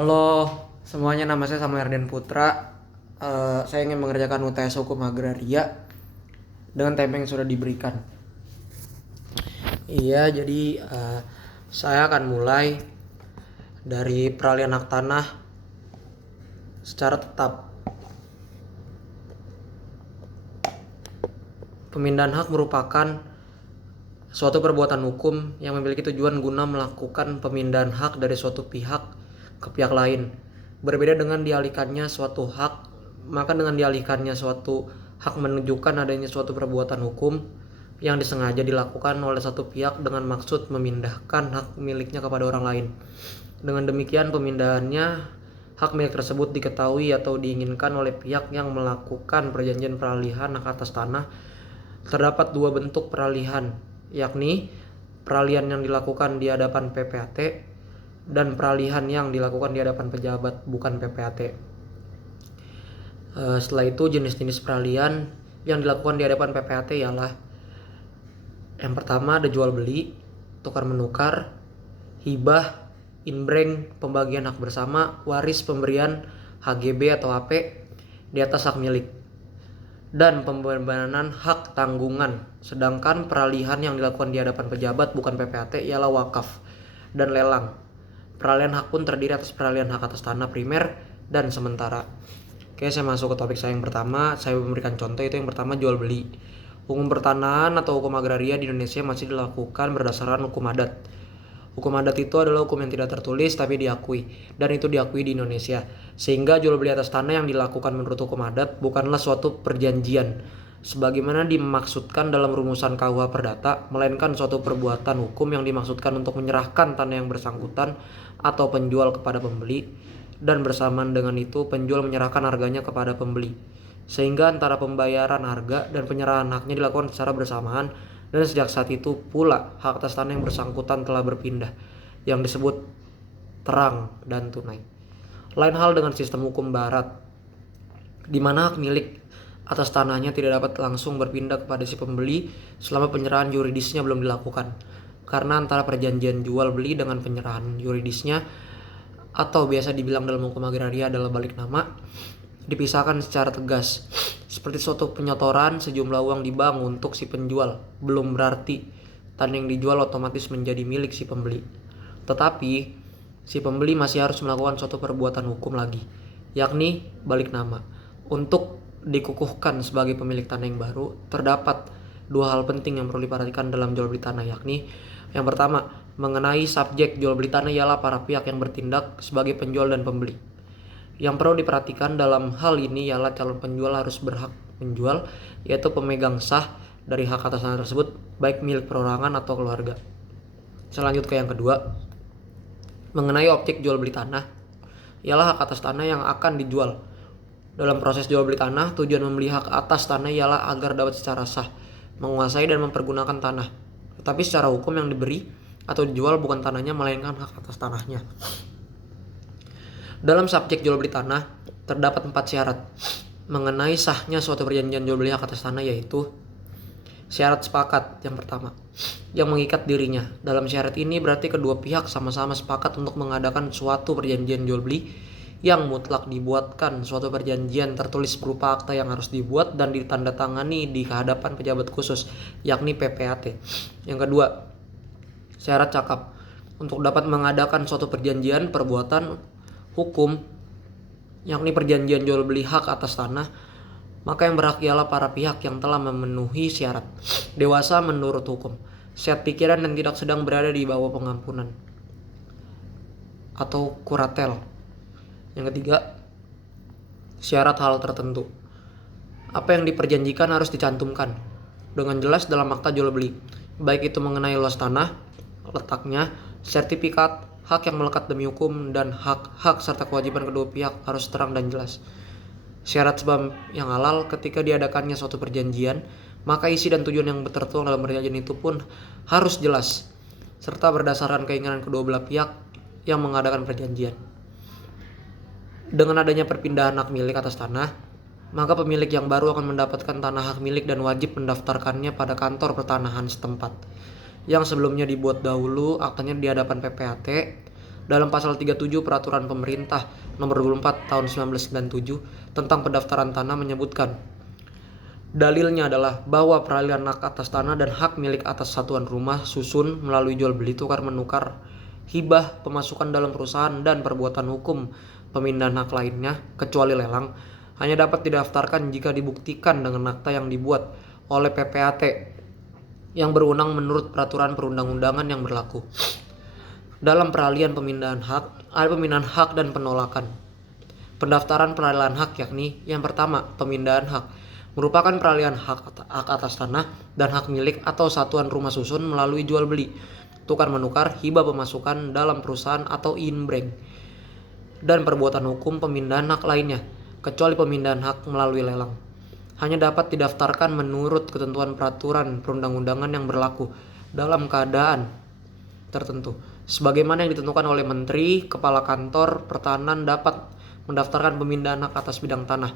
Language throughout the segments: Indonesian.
Halo semuanya, nama saya Samuel Arden Putra. Saya ingin mengerjakan UTS Hukum Agraria dengan tema yang sudah diberikan. Iya, jadi saya akan mulai dari peralihan hak tanah secara tetap. Pemindahan hak merupakan suatu perbuatan hukum yang memiliki tujuan guna melakukan pemindahan hak dari suatu pihak ke pihak lain. Berbeda dengan dialihkannya suatu hak, maka dengan dialihkannya suatu hak menunjukkan adanya suatu perbuatan hukum yang disengaja dilakukan oleh satu pihak dengan maksud memindahkan hak miliknya kepada orang lain. Dengan demikian, pemindahannya hak milik tersebut diketahui atau diinginkan oleh pihak yang melakukan perjanjian peralihan hak atas tanah. Terdapat dua bentuk peralihan, yakni peralihan yang dilakukan di hadapan PPAT dan peralihan yang dilakukan di hadapan pejabat bukan PPAT. Setelah itu, jenis-jenis peralihan yang dilakukan di hadapan PPAT ialah yang pertama ada jual beli, tukar menukar, hibah, inbreng, pembagian hak bersama, waris, pemberian HGB atau HP di atas hak milik, dan pembebanan hak tanggungan. Sedangkan peralihan yang dilakukan di hadapan pejabat bukan PPAT ialah wakaf dan lelang. Peralihan hak pun terdiri atas peralihan hak atas tanah primer dan sementara. Oke, saya masuk ke topik saya yang pertama. Saya memberikan contoh, itu yang pertama jual beli. Hukum pertanahan atau hukum agraria di Indonesia masih dilakukan berdasarkan hukum adat. Hukum adat itu adalah hukum yang tidak tertulis tapi diakui, dan itu diakui di Indonesia. Sehingga jual beli atas tanah yang dilakukan menurut hukum adat bukanlah suatu perjanjian sebagaimana dimaksudkan dalam rumusan KUH Perdata, melainkan suatu perbuatan hukum yang dimaksudkan untuk menyerahkan tanah yang bersangkutan atau penjual kepada pembeli, dan bersamaan dengan itu penjual menyerahkan harganya kepada pembeli, sehingga antara pembayaran harga dan penyerahan haknya dilakukan secara bersamaan, dan sejak saat itu pula hak atas tanah yang bersangkutan telah berpindah, yang disebut terang dan tunai. Lain hal dengan sistem hukum barat, di mana hak milik atas tanahnya tidak dapat langsung berpindah kepada si pembeli selama penyerahan yuridisnya belum dilakukan, karena antara perjanjian jual beli dengan penyerahan yuridisnya, atau biasa dibilang dalam hukum agraria adalah balik nama, dipisahkan secara tegas. Seperti suatu penyotoran sejumlah uang di bank untuk si penjual, belum berarti tanah yang dijual otomatis menjadi milik si pembeli. Tetapi si pembeli masih harus melakukan suatu perbuatan hukum lagi, yakni balik nama. Untuk dikukuhkan sebagai pemilik tanah yang baru, terdapat dua hal penting yang perlu diperhatikan dalam jual beli tanah, yakni yang pertama, mengenai subjek jual beli tanah ialah para pihak yang bertindak sebagai penjual dan pembeli. Yang perlu diperhatikan dalam hal ini ialah calon penjual harus berhak menjual, yaitu pemegang sah dari hak atas tanah tersebut, baik milik perorangan atau keluarga. Selanjut ke yang kedua, mengenai objek jual beli tanah ialah hak atas tanah yang akan dijual. Dalam proses jual beli tanah, tujuan membeli hak atas tanah ialah agar dapat secara sah menguasai dan mempergunakan tanah. Tetapi secara hukum yang diberi atau dijual bukan tanahnya, melainkan hak atas tanahnya. Dalam subjek jual beli tanah terdapat 4 syarat mengenai sahnya suatu perjanjian jual beli hak atas tanah, yaitu syarat sepakat yang pertama, yang mengikat dirinya. Dalam syarat ini berarti kedua pihak sama-sama sepakat untuk mengadakan suatu perjanjian jual beli yang mutlak dibuatkan suatu perjanjian tertulis berupa akta yang harus dibuat dan ditandatangani di hadapan pejabat khusus, yakni PPAT. Yang kedua, syarat cakap. Untuk dapat mengadakan suatu perjanjian perbuatan hukum, yakni perjanjian jual beli hak atas tanah, maka yang berhak ialah para pihak yang telah memenuhi syarat, dewasa menurut hukum, sehat pikiran dan tidak sedang berada di bawah pengampunan atau kuratel. Yang ketiga, syarat hal tertentu. Apa yang diperjanjikan harus dicantumkan dengan jelas dalam akta jual beli, baik itu mengenai luas tanah, letaknya, sertifikat, hak yang melekat demi hukum, dan hak-hak serta kewajiban kedua pihak harus terang dan jelas. Syarat sebab yang halal ketika diadakannya suatu perjanjian, maka isi dan tujuan yang tertuang dalam perjanjian itu pun harus jelas, serta berdasarkan keinginan kedua belah pihak yang mengadakan perjanjian. Dengan adanya perpindahan hak milik atas tanah, maka pemilik yang baru akan mendapatkan tanah hak milik dan wajib mendaftarkannya pada kantor pertanahan setempat, yang sebelumnya dibuat dahulu aktanya di hadapan PPAT dalam pasal 37 Peraturan Pemerintah Nomor 24 Tahun 1997 tentang pendaftaran tanah menyebutkan, dalilnya adalah bahwa peralihan hak atas tanah dan hak milik atas satuan rumah susun melalui jual beli tukar menukar, hibah, pemasukan dalam perusahaan dan perbuatan hukum pemindahan hak lainnya kecuali lelang hanya dapat didaftarkan jika dibuktikan dengan akta yang dibuat oleh PPAT yang berwenang menurut peraturan perundang-undangan yang berlaku. Dalam peralihan pemindahan hak, ada pemindahan hak dan penolakan. Pendaftaran peralihan hak yakni yang pertama, pemindahan hak merupakan peralihan hak atas tanah dan hak milik atau satuan rumah susun melalui jual beli, tukar menukar, hibah pemasukan dalam perusahaan atau inbreng, dan perbuatan hukum pemindahan hak lainnya, kecuali pemindahan hak melalui lelang. Hanya dapat didaftarkan menurut ketentuan peraturan perundang-undangan yang berlaku dalam keadaan tertentu. Sebagaimana yang ditentukan oleh Menteri, Kepala Kantor Pertahanan dapat mendaftarkan pemindahan hak atas bidang tanah,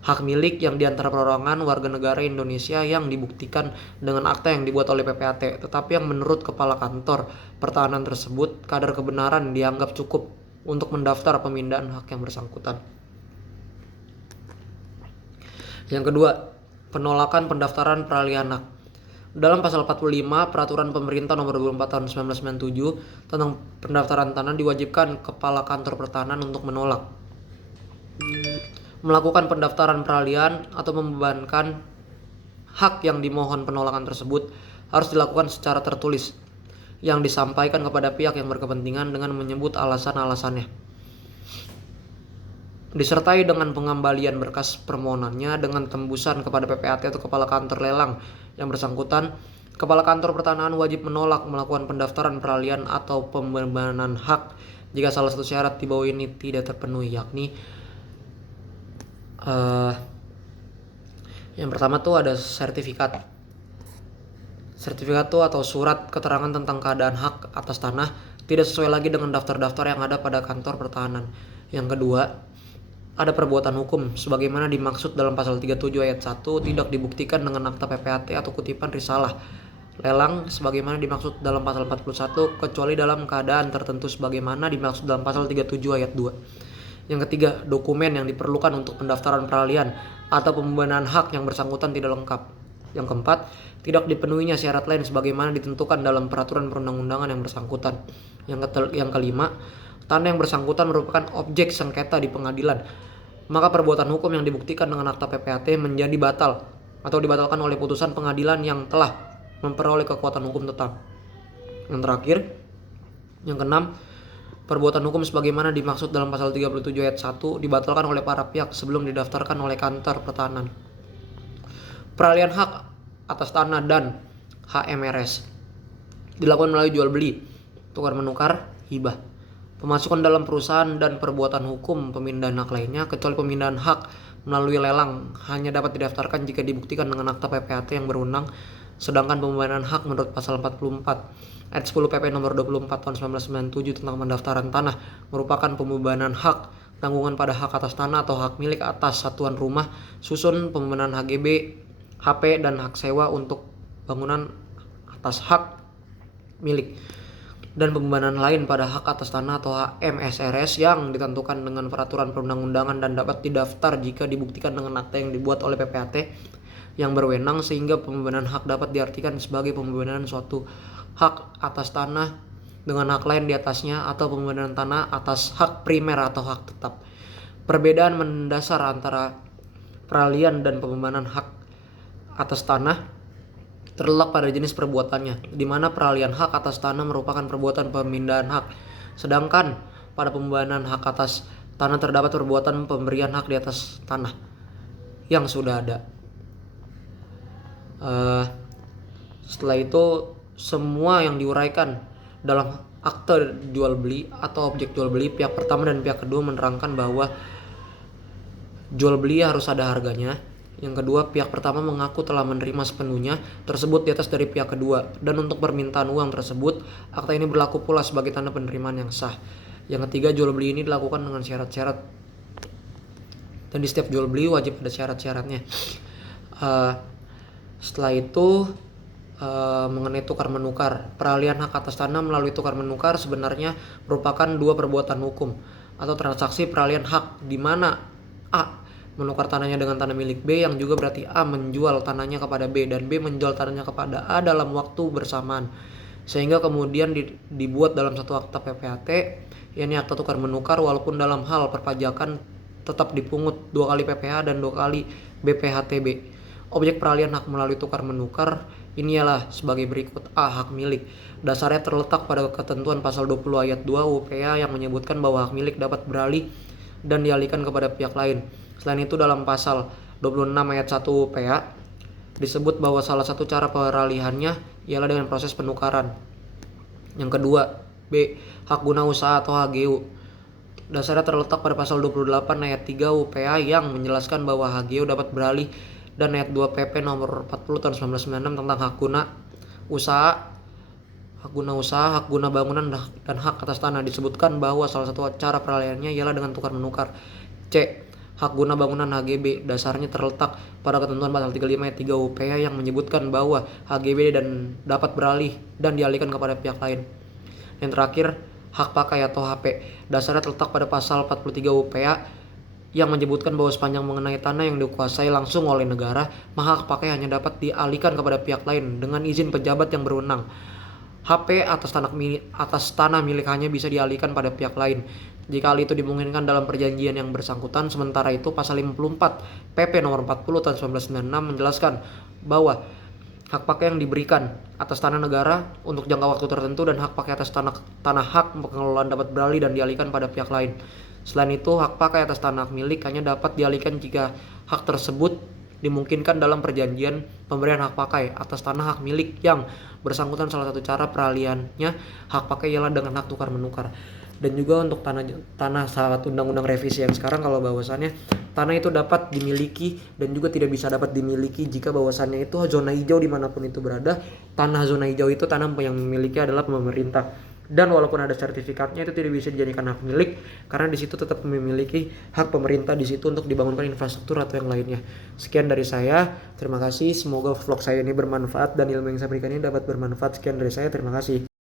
hak milik yang diantara perorangan warga negara Indonesia yang dibuktikan dengan akta yang dibuat oleh PPAT, tetapi yang menurut Kepala Kantor Pertahanan tersebut kadar kebenaran dianggap cukup untuk mendaftar pemindahan hak yang bersangkutan. Yang kedua, penolakan pendaftaran peralihan hak. Dalam pasal 45 Peraturan Pemerintah Nomor 24 Tahun 1997 tentang pendaftaran tanah diwajibkan Kepala Kantor Pertahanan untuk menolak melakukan pendaftaran peralihan atau membebankan hak yang dimohon penolakan tersebut harus dilakukan secara tertulis yang disampaikan kepada pihak yang berkepentingan dengan menyebut alasan-alasannya, disertai dengan pengembalian berkas permohonannya dengan tembusan kepada PPAT atau Kepala Kantor Lelang yang bersangkutan. Kepala Kantor Pertahanan wajib menolak melakukan pendaftaran peralihan atau pembebanan hak jika salah satu syarat di bawah ini tidak terpenuhi, yakni yang pertama tuh ada sertifikat tuh atau surat keterangan tentang keadaan hak atas tanah tidak sesuai lagi dengan daftar-daftar yang ada pada kantor pertahanan. Yang kedua, ada perbuatan hukum sebagaimana dimaksud dalam pasal 37 ayat 1 tidak dibuktikan dengan akta PPAT atau kutipan risalah lelang sebagaimana dimaksud dalam pasal 41 kecuali dalam keadaan tertentu sebagaimana dimaksud dalam pasal 37 ayat 2. Yang ketiga, dokumen yang diperlukan untuk pendaftaran peralihan atau pembebanan hak yang bersangkutan tidak lengkap. Yang keempat, tidak dipenuhinya syarat lain sebagaimana ditentukan dalam peraturan perundang-undangan yang bersangkutan. Yang kelima, tanah yang bersangkutan merupakan objek sengketa di pengadilan, maka perbuatan hukum yang dibuktikan dengan akta PPAT menjadi batal atau dibatalkan oleh putusan pengadilan yang telah memperoleh kekuatan hukum tetap. Yang terakhir, yang keenam, perbuatan hukum sebagaimana dimaksud dalam pasal 37 ayat 1 dibatalkan oleh para pihak sebelum didaftarkan oleh kantor pertahanan. Peralihan hak atas tanah dan HMRS dilakukan melalui jual beli, tukar menukar, hibah, pemasukan dalam perusahaan dan perbuatan hukum pemindahan hak lainnya kecuali pemindahan hak melalui lelang hanya dapat didaftarkan jika dibuktikan dengan akta PPAT yang berwenang, sedangkan pembebanan hak menurut pasal 44 ayat 10 PP nomor 24 tahun 1997 tentang pendaftaran tanah merupakan pembebanan hak tanggungan pada hak atas tanah atau hak milik atas satuan rumah susun, pembebanan HGB, HP dan hak sewa untuk bangunan atas hak milik, dan pembebanan lain pada hak atas tanah atau HMSRS yang ditentukan dengan peraturan perundang-undangan dan dapat didaftar jika dibuktikan dengan akta yang dibuat oleh PPAT yang berwenang, sehingga pembebanan hak dapat diartikan sebagai pembebanan suatu hak atas tanah dengan hak lain di atasnya atau pembebanan tanah atas hak primer atau hak tetap. Perbedaan mendasar antara peralihan dan pembebanan hak atas tanah terletak pada jenis perbuatannya, di mana peralihan hak atas tanah merupakan perbuatan pemindahan hak, sedangkan pada pembebanan hak atas tanah terdapat perbuatan pemberian hak di atas tanah yang sudah ada. Setelah itu, semua yang diuraikan dalam akte jual beli atau objek jual beli, pihak pertama dan pihak kedua menerangkan bahwa jual beli harus ada harganya. Yang kedua, pihak pertama mengaku telah menerima sepenuhnya tersebut di atas dari pihak kedua, dan untuk permintaan uang tersebut, akta ini berlaku pula sebagai tanda penerimaan yang sah. Yang ketiga, jual beli ini dilakukan dengan syarat-syarat, dan di setiap jual beli wajib ada syarat-syaratnya. Setelah itu, mengenai tukar menukar. Peralihan hak atas tanah melalui tukar menukar sebenarnya merupakan dua perbuatan hukum atau transaksi peralihan hak di mana A menukar tanahnya dengan tanah milik B, yang juga berarti A menjual tanahnya kepada B dan B menjual tanahnya kepada A dalam waktu bersamaan, sehingga kemudian dibuat dalam satu akta PPAT, yakni akta tukar menukar, walaupun dalam hal perpajakan tetap dipungut 2 kali PPh dan 2 kali BPHTB. Objek peralihan hak melalui tukar menukar ini ialah sebagai berikut. A. Hak milik. Dasarnya terletak pada ketentuan pasal 20 ayat 2 UPA yang menyebutkan bahwa hak milik dapat beralih dan dialihkan kepada pihak lain. Selain itu dalam pasal 26 ayat 1 UPA disebut bahwa salah satu cara peralihannya ialah dengan proses penukaran. Yang kedua, B. Hak guna usaha atau HGU. Dasarnya terletak pada pasal 28 ayat 3 UPA yang menjelaskan bahwa HGU dapat beralih, dan ayat 2 PP nomor 40 tahun 1996 tentang hak guna usaha, hak guna bangunan dan hak atas tanah disebutkan bahwa salah satu cara peralihannya ialah dengan tukar menukar. C. Hak guna bangunan HGB. Dasarnya terletak pada ketentuan pasal 35 ayat 3 UPA yang menyebutkan bahwa HGB dan dapat beralih dan dialihkan kepada pihak lain. Yang terakhir, hak pakai atau HP. Dasarnya terletak pada pasal 43 UPA yang menyebutkan bahwa sepanjang mengenai tanah yang dikuasai langsung oleh negara, maka hak pakai hanya dapat dialihkan kepada pihak lain dengan izin pejabat yang berwenang. HP atas tanah milik hanya bisa dialihkan pada pihak lain jika hal itu dimungkinkan dalam perjanjian yang bersangkutan. Sementara itu pasal 54 PP nomor 40 tahun 1996 menjelaskan bahwa hak pakai yang diberikan atas tanah negara untuk jangka waktu tertentu dan hak pakai atas tanah hak pengelolaan dapat beralih dan dialihkan pada pihak lain. Selain itu, hak pakai atas tanah milik hanya dapat dialihkan jika hak tersebut dimungkinkan dalam perjanjian pemberian hak pakai atas tanah hak milik yang bersangkutan. Salah satu cara peralihannya hak pakai ialah dengan hak tukar menukar. Dan juga untuk tanah saat undang-undang revisi yang sekarang, kalau bahwasannya tanah itu dapat dimiliki dan juga tidak bisa dapat dimiliki jika bahwasannya itu zona hijau dimanapun itu berada. Tanah zona hijau itu tanah yang memiliki adalah pemerintah. Dan walaupun ada sertifikatnya itu tidak bisa dijadikan hak milik karena di situ tetap memiliki hak pemerintah di situ untuk dibangunkan infrastruktur atau yang lainnya. Sekian dari saya. Terima kasih. Semoga vlog saya ini bermanfaat dan ilmu yang saya berikan ini dapat bermanfaat. Sekian dari saya. Terima kasih.